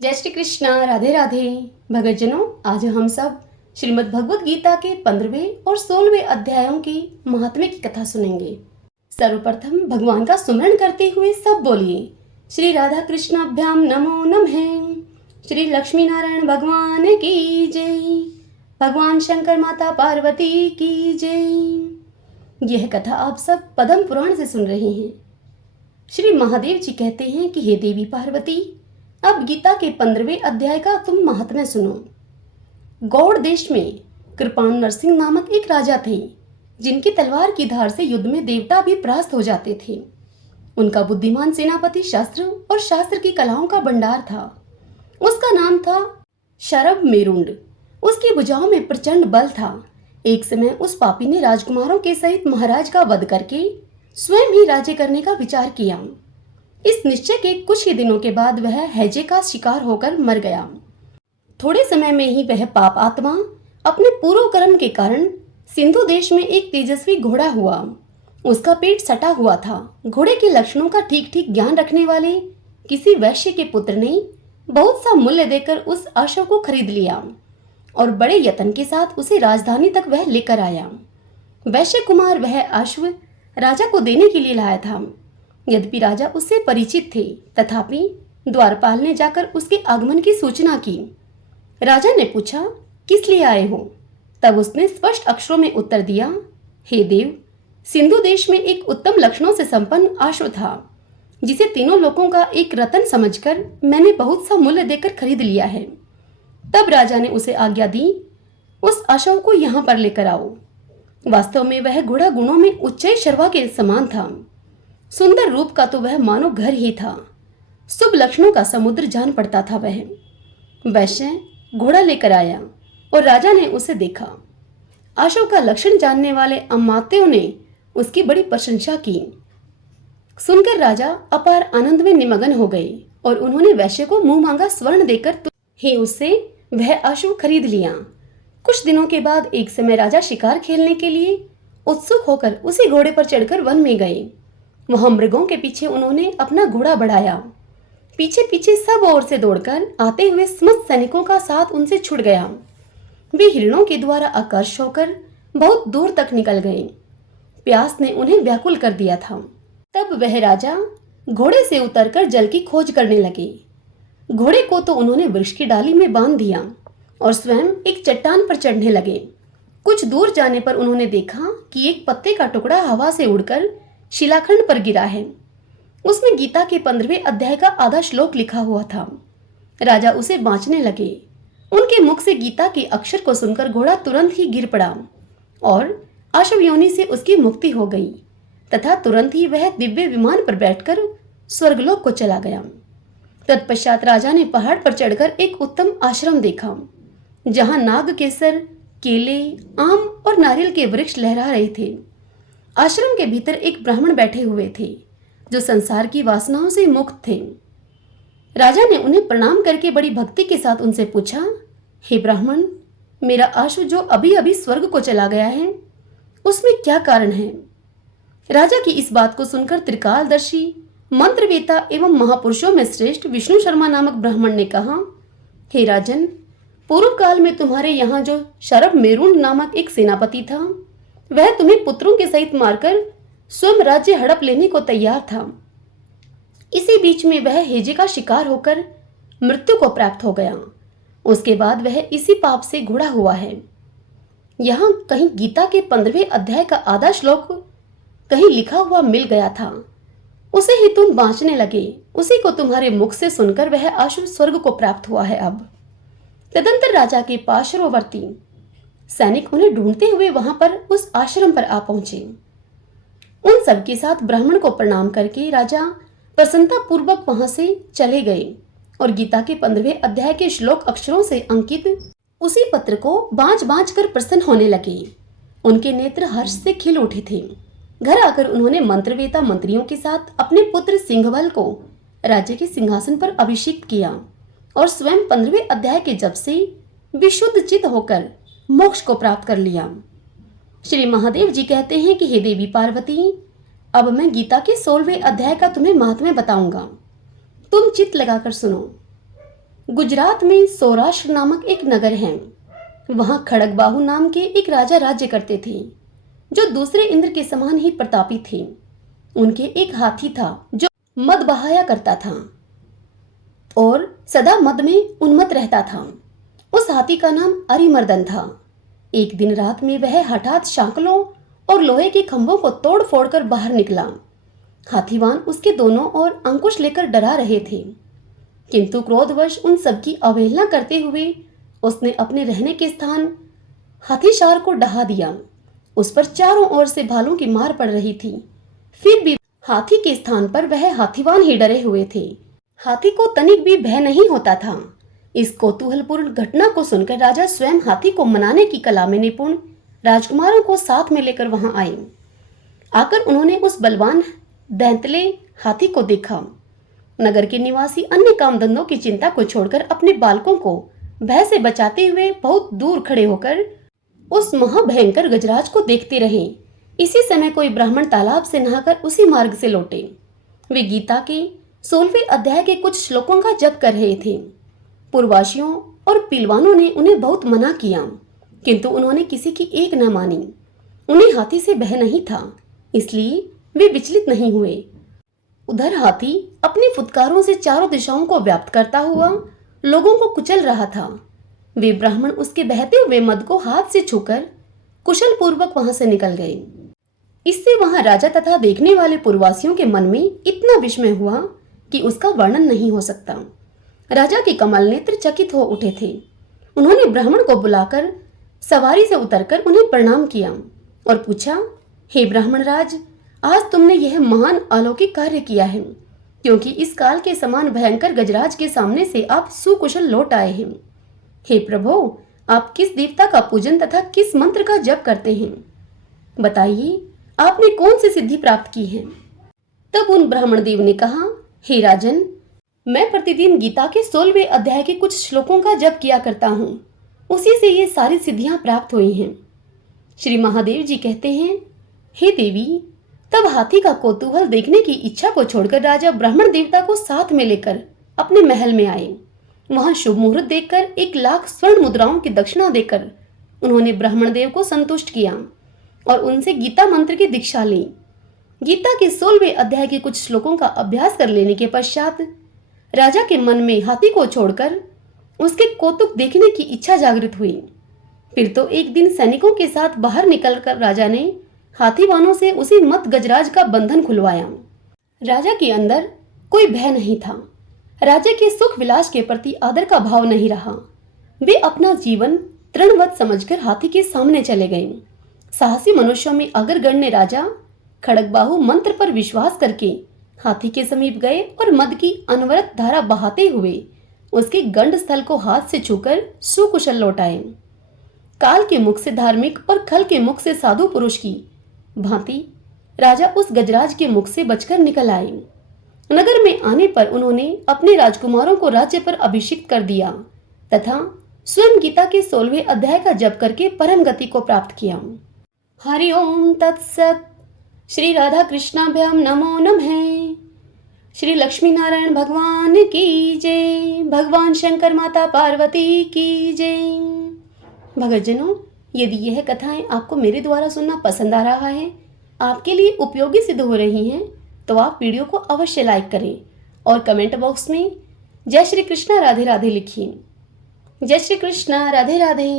जय श्री कृष्णा। राधे राधे। भगतजनों, आज हम सब श्रीमद् भगवत गीता के 15वें और 16वें अध्यायों की महात्म्य की कथा सुनेंगे। सर्वप्रथम भगवान का सुमरण करते हुए सब बोलिए श्री राधा कृष्णाभ्याम नमो नमः। श्री लक्ष्मी नारायण भगवान की जय। भगवान शंकर माता पार्वती की जय। यह कथा आप सब पद्म पुराण से सुन रहे हैं। श्री महादेव जी कहते हैं कि हे देवी पार्वती, अब गीता के 15वें अध्याय का तुम महात्म्य सुनो। गौड़ देश में कृपाण नरसिंह नामक एक राजा थे, जिनकी तलवार की धार से युद्ध में देवता भी परास्त हो जाते थे। उनका बुद्धिमान सेनापति शास्त्र और शास्त्र की कलाओं का भंडार था। उसका नाम था शरभ मेरुंड। उसकी भुजाओं में प्रचंड बल था। एक समय उस पापी ने राजकुमारों के सहित महाराज का वध करके स्वयं ही राज्य करने का विचार किया। इस निश्चय के कुछ ही दिनों के बाद वह हैजे का शिकार होकर मर गया। थोड़े समय में ही वह पाप आत्मा अपने पूर्व कर्म के कारण सिंधु देश में एक तेजस्वी घोड़ा हुआ। उसका पेट सटा हुआ था। घोड़े के लक्षणों का ठीक ठीक ज्ञान रखने वाले किसी वैश्य के पुत्र ने बहुत सा मूल्य देकर उस अश्व को खरीद लिया और बड़े यत्न के साथ उसे राजधानी तक वह लेकर आया। वैश्य कुमार वह अश्व राजा को देने के लिए लाया था। यद्यपि राजा उससे परिचित थे, तथापि द्वारपाल ने जाकर उसके आगमन की सूचना की। राजा ने पूछा, किस लिए आए हो? तब उसने स्पष्ट अक्षरों में उत्तर दिया, हे देव, सिंधु देश में एक उत्तम लक्षणों से संपन्न अश्व था, जिसे तीनों लोगों का एक रत्न समझकर मैंने बहुत सा मूल्य देकर खरीद लिया है। तब राजा ने उसे आज्ञा दी, उस अश्व को यहाँ पर लेकर आओ। वास्तव में वह घोड़ा गुणों में उच्च शर्वा के समान था। सुंदर रूप का तो वह मानो घर ही था। शुभ लक्षणों का समुद्र जान पड़ता था वह। वैश्य घोड़ा लेकर आया और राजा ने उसे देखा। अशोक का लक्षण जानने वाले अमात्यों ने उसकी बड़ी प्रशंसा की। सुनकर राजा अपार आनंद में निमग्न हो गए और उन्होंने वैश्य को मुंह मांगा स्वर्ण देकर ही उससे वह अश्व खरीद लिया। कुछ दिनों के बाद एक समय राजा शिकार खेलने के लिए उत्सुक होकर उसी घोड़े पर चढ़कर वन में गए। वहां मृगों के पीछे उन्होंने अपना घोड़ा बढ़ाया। पीछे पीछे सब ओर से दौड़कर आते हुए समस्त सैनिकों का साथ उनसे छुट गया। वे हिरणों के द्वारा आकर्ष होकर बहुत दूर तक निकल गए। प्यास ने उन्हें व्याकुल कर दिया था। तब वह राजा घोड़े से उतरकर जल की खोज करने लगे। घोड़े को तो उन्होंने वृक्ष की डाली में बांध दिया और स्वयं एक चट्टान पर चढ़ने लगे। कुछ दूर जाने पर उन्होंने देखा कि एक पत्ते का टुकड़ा हवा से उड़कर शिलाखंड पर गिरा है। उसमें गीता के 15वें अध्याय का आधा श्लोक लिखा हुआ था। राजा उसे बांचने लगे। उनके मुख से गीता के अक्षर को सुनकर घोड़ा तुरंत ही गिर पड़ा और अश्व योनि से उसकी मुक्ति हो गई तथा तुरंत ही वह दिव्य विमान पर बैठकर स्वर्गलोक को चला गया। तत्पश्चात राजा ने पहाड़ पर चढ़कर एक उत्तम आश्रम देखा, जहां नाग केसर, केले, आम और नारियल के वृक्ष लहरा रहे थे। आश्रम के भीतर एक ब्राह्मण बैठे हुए थे, जो संसार की वासनाओं से मुक्त थे। राजा ने उन्हें प्रणाम करके बड़ी भक्ति के साथ उनसे पूछा, हे ब्राह्मण, मेरा अश्व जो अभी अभी स्वर्ग को चला गया है, उसमें क्या कारण है? राजा की इस बात को सुनकर त्रिकालदर्शी, मंत्रवेता एवं महापुरुषों में श्रेष्ठ विष्णु शर्मा नामक ब्राह्मण ने कहा, हे राजन, पूर्व काल में तुम्हारे यहाँ जो शरभ मेरुंड नामक एक सेनापति था, वह तुम्हें पुत्रों के सहित मारकर स्वयं राज्य हड़प लेने को तैयार था। इसी बीच में वह हेजे का शिकार होकर मृत्यु को प्राप्त हो गया। उसके बाद वह इसी पाप से घोड़ा हुआ है। यहाँ कहीं गीता के 15वें अध्याय का आधा श्लोक कहीं लिखा हुआ मिल गया था। उसे ही तुम बांचने लगे। उसी को तुम्हारे मुख से सुनकर वह अश्व स्वर्ग को प्राप्त हुआ है। अब तदंतर राजा के पार्श्ववर्ती सैनिक उन्हें ढूंढते हुए वहां पर उस आश्रम पर आ पहुंचे। उन सबके साथ ब्राह्मण को प्रणाम करके राजा प्रसन्नता पूर्वक वहां से चले गए और गीता के 15वें अध्याय के श्लोक अक्षरों से अंकित उसी पत्र को बांच बांच कर प्रसन्न होने लगे। उनके नेत्र हर्ष से खिल उठे थे। घर आकर उन्होंने मंत्रवेता मंत्रियों के साथ अपने पुत्र सिंहबल को राज्य के सिंहासन पर अभिषिक्त किया और स्वयं 15वें अध्याय के जप से विशुद्ध चित्त होकर मोक्ष को प्राप्त कर लिया। श्री महादेव जी कहते हैं कि हे देवी पार्वती, अब मैं गीता के 16वें अध्याय का तुम्हें महात्म्य बताऊंगा। तुम चित्त लगाकर सुनो। गुजरात में सौराष्ट्र नामक एक नगर है। वहां खड़गबाहु नाम के एक राजा राज्य करते थे, जो दूसरे इंद्र के समान ही प्रतापी थे। उनके एक हाथी था जो मद बहाया करता था और सदा मद में उन्मत्त रहता था। उस हाथी का नाम अरिमर्दन था। एक दिन रात में वह हठात शाकलों और लोहे के खंभों को तोड़ फोड़ कर बाहर निकला। हाथीवान उसके दोनों ओर अंकुश लेकर डरा रहे थे, किंतु क्रोधवश उन सबकी अवहेलना करते हुए उसने अपने रहने के स्थान हाथीशार को ढहा दिया। उस पर चारों ओर से भालों की मार पड़ रही थी, फिर भी हाथी के स्थान पर वह हाथीवान ही डरे हुए थे। हाथी को तनिक भी भय नहीं होता था। इस कौतूहलपूर्ण घटना को सुनकर राजा स्वयं हाथी को मनाने की कला में निपुण राजकुमारों को साथ में लेकर वहां आए। आकर उन्होंने उस बलवान दैंतले हाथी को देखा। नगर के निवासी अन्य काम धंधों की चिंता को छोड़कर अपने बालकों को भय से बचाते हुए बहुत दूर खड़े होकर उस महाभयंकर गजराज को देखते रहे। इसी समय कोई ब्राह्मण तालाब से नहाकर उसी मार्ग से लौटे। वे गीता के 16वें अध्याय के कुछ श्लोकों का जप कर रहे थे। पूर्ववासियों और पिलवानों ने उन्हें बहुत मना किया, किंतु उन्होंने किसी की एक न मानी। उन्हें हाथी से भय नहीं था, इसलिए वे विचलित नहीं हुए। उधर हाथी अपनी फुदकारों से चारों दिशाओं को व्याप्त करता हुआ लोगों को कुचल रहा था। वे ब्राह्मण उसके बहते हुए मद को हाथ से छूकर कुशल पूर्वक वहां से निकल गए। इससे वहां राजा तथा देखने वाले पूर्ववासियों के मन में इतना विस्मय हुआ कि उसका वर्णन नहीं हो सकता। राजा के कमल नेत्र चकित हो उठे थे। उन्होंने ब्राह्मण को बुलाकर सवारी से उतरकर उन्हें प्रणाम किया और पूछा, हे ब्राह्मण राज, आज तुमने यह महान अलौकिक कार्य किया है, क्योंकि इस काल के समान भयंकर गजराज के सामने से आप सुकुशल लौट आए हैं। हे प्रभु, आप किस देवता का पूजन तथा किस मंत्र का जप करते हैं? बताइए, आपने कौन सी सिद्धि प्राप्त की है? तब उन ब्राह्मण देव ने कहा, हे राजन, मैं प्रतिदिन गीता के 16वें अध्याय के कुछ श्लोकों का जप किया करता हूँ। उसी से ये सारी सिद्धियां प्राप्त हुई हैं। श्री महादेव जी कहते हैं, हे देवी, तब हाथी का कौतूहल देखने की इच्छा को छोड़कर राजा ब्राह्मण देवता को साथ में लेकर अपने महल में आए। वहां शुभ मुहूर्त देखकर 1,00,000 स्वर्ण मुद्राओं की दक्षिणा देकर उन्होंने ब्राह्मण देव को संतुष्ट किया और उनसे गीता मंत्र की दीक्षा ली। गीता के 16वें अध्याय के कुछ श्लोकों का अभ्यास कर लेने के पश्चात राजा के मन में हाथी को छोड़कर उसके कौतुक देखने की इच्छा जागृत हुई। फिर तो एक दिन सैनिकों के साथ बाहर निकलकर राजा ने हाथीवानों से उसी मत गजराज का बंधन खुलवाया। राजा के अंदर कोई भय नहीं था। राजा के सुख विलास के प्रति आदर का भाव नहीं रहा। वे अपना जीवन तृणवत समझकर हाथी के सामने चले गए। साहसी मनुष्यों में अग्रगण्य राजा खड़गबाहु मंत्र पर विश्वास करके हाथी के समीप गए और मद की अनवरत धारा बहाते हुए उसके गंड स्थल को हाथ से छूकर सुकुशल लौट आए। काल के मुख से धार्मिक और खल के मुख से साधु पुरुष की भांति राजा उस गजराज के मुख से बचकर निकल आए। नगर में आने पर उन्होंने अपने राजकुमारों को राज्य पर अभिषिक्त कर दिया तथा स्वयं गीता के 16वें अध्याय का जप करके परम गति को प्राप्त किया। हरि ओम तत्सत। श्री राधा कृष्णाभ्याम नमो नमः। श्री लक्ष्मी नारायण भगवान की जय। भगवान शंकर माता पार्वती की जय। भक्तजनों, यदि यह कथाएं आपको मेरे द्वारा सुनना पसंद आ रहा है, आपके लिए उपयोगी सिद्ध हो रही हैं, तो आप वीडियो को अवश्य लाइक करें और कमेंट बॉक्स में जय श्री कृष्णा राधे राधे लिखिए। जय श्री कृष्णा राधे राधे।